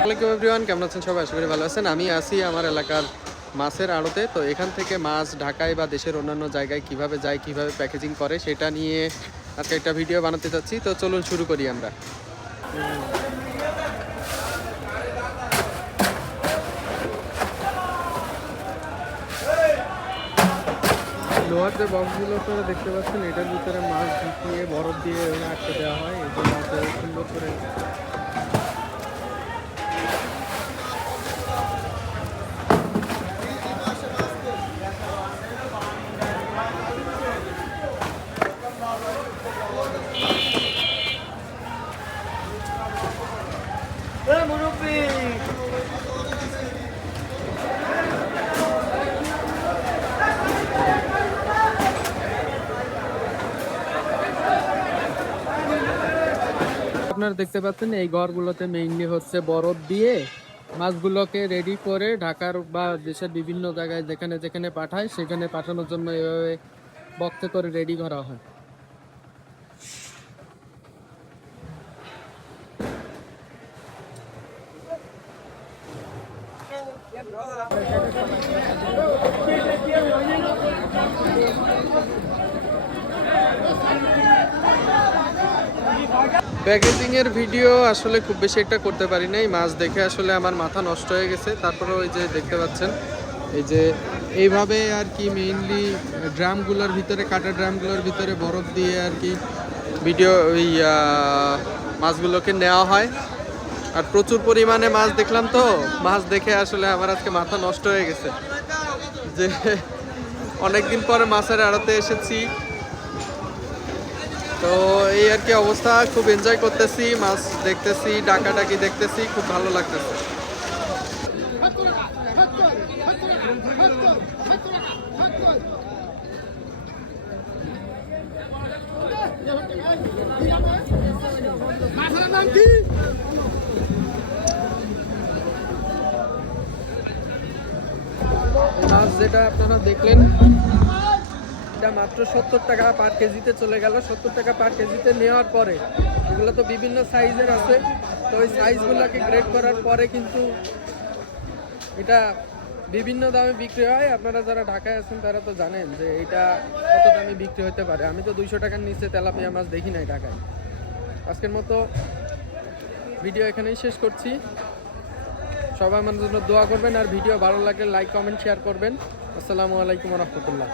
আসসালামু এভরিওয়ান, কেমন আছেন সবাই? আশা করি ভালো আছেন। আমি আছি আমার এলাকার মাছের আড়তে। তো এখান থেকে মাছ ঢাকায় বা দেশের অন্যান্য জায়গায় কিভাবে যায়, কিভাবে প্যাকেজিং করে সেটা নিয়ে আজকে একটা ভিডিও বানাতে যাচ্ছি। তো চলুন শুরু করি আমরা। লোহার যে বক্সগুলো আপনারা দেখতে পাচ্ছেন, এটার ভিতরে মাছ ঢুকিয়ে বরফ দিয়ে আটকে দেওয়া হয়। এই যে মাছ সুন্দর করে আপনারা দেখতে পাচ্ছেন এই ঘরগুলোতে মেইনলি হচ্ছে বরফ দিয়ে মাছগুলোকে রেডি করে ঢাকার বা দেশের বিভিন্ন জায়গায় যেখানে যেখানে পাঠায় সেখানে পাঠানোর জন্য এভাবে বক্সে করে রেডি করা হয়। প্যাকেজিং এর ভিডিও আসলে খুব বেশি একটা করতে পারি নাই, মাছ দেখে আসলে আমার মাথা নষ্ট হয়ে গেছে। তারপরে ওই যে দেখতে পাচ্ছেন এই যে এইভাবে আর কি মেইনলি ড্রামগুলোর ভিতরে, কাটা ড্রামগুলোর ভিতরে বরফ দিয়ে আর কি ভিডিও ওই মাছগুলোকে নেওয়া হয়। আর প্রচুর পরিমাণে মাছ দেখলাম, তো মাছ দেখে আসলে আমার আজকে মাথা নষ্ট হয়ে গেছে যে অনেকদিন পরে মাছের আড়তে এসেছি। তো এই আর কি অবস্থা, খুব এনজয় করতেছি, মাছ দেখতেছি, ডাকাডাকি দেখতেছি, খুব ভালো লাগতেছে। মাছ যেটা আপনারা দেখলেন এটা মাত্র 70 টাকা পার কেজিতে চলে গেল। 70 টাকা পার কেজিতে নেওয়ার পরে এগুলো তো বিভিন্ন সাইজের আছে, তো ওই সাইজগুলোকে গ্রেড করার পরে কিন্তু এটা বিভিন্ন দামে বিক্রি হয়। আপনারা যারা ঢাকায় আছেন তারা তো জানেন যে এটা কত দামে বিক্রি হতে পারে। আমি তো 200 টাকার নিচে তেলাপিয়া মাছ দেখি নাই ঢাকায়। আজকের মতো ভিডিও এখানেই শেষ করছি। সবাই আমার জন্য দোয়া করবেন, আর ভিডিও ভালো লাগলে লাইক, কমেন্ট, শেয়ার করবেন। আসসালামু আলাইকুম ওয়া রাহমাতুল্লাহ।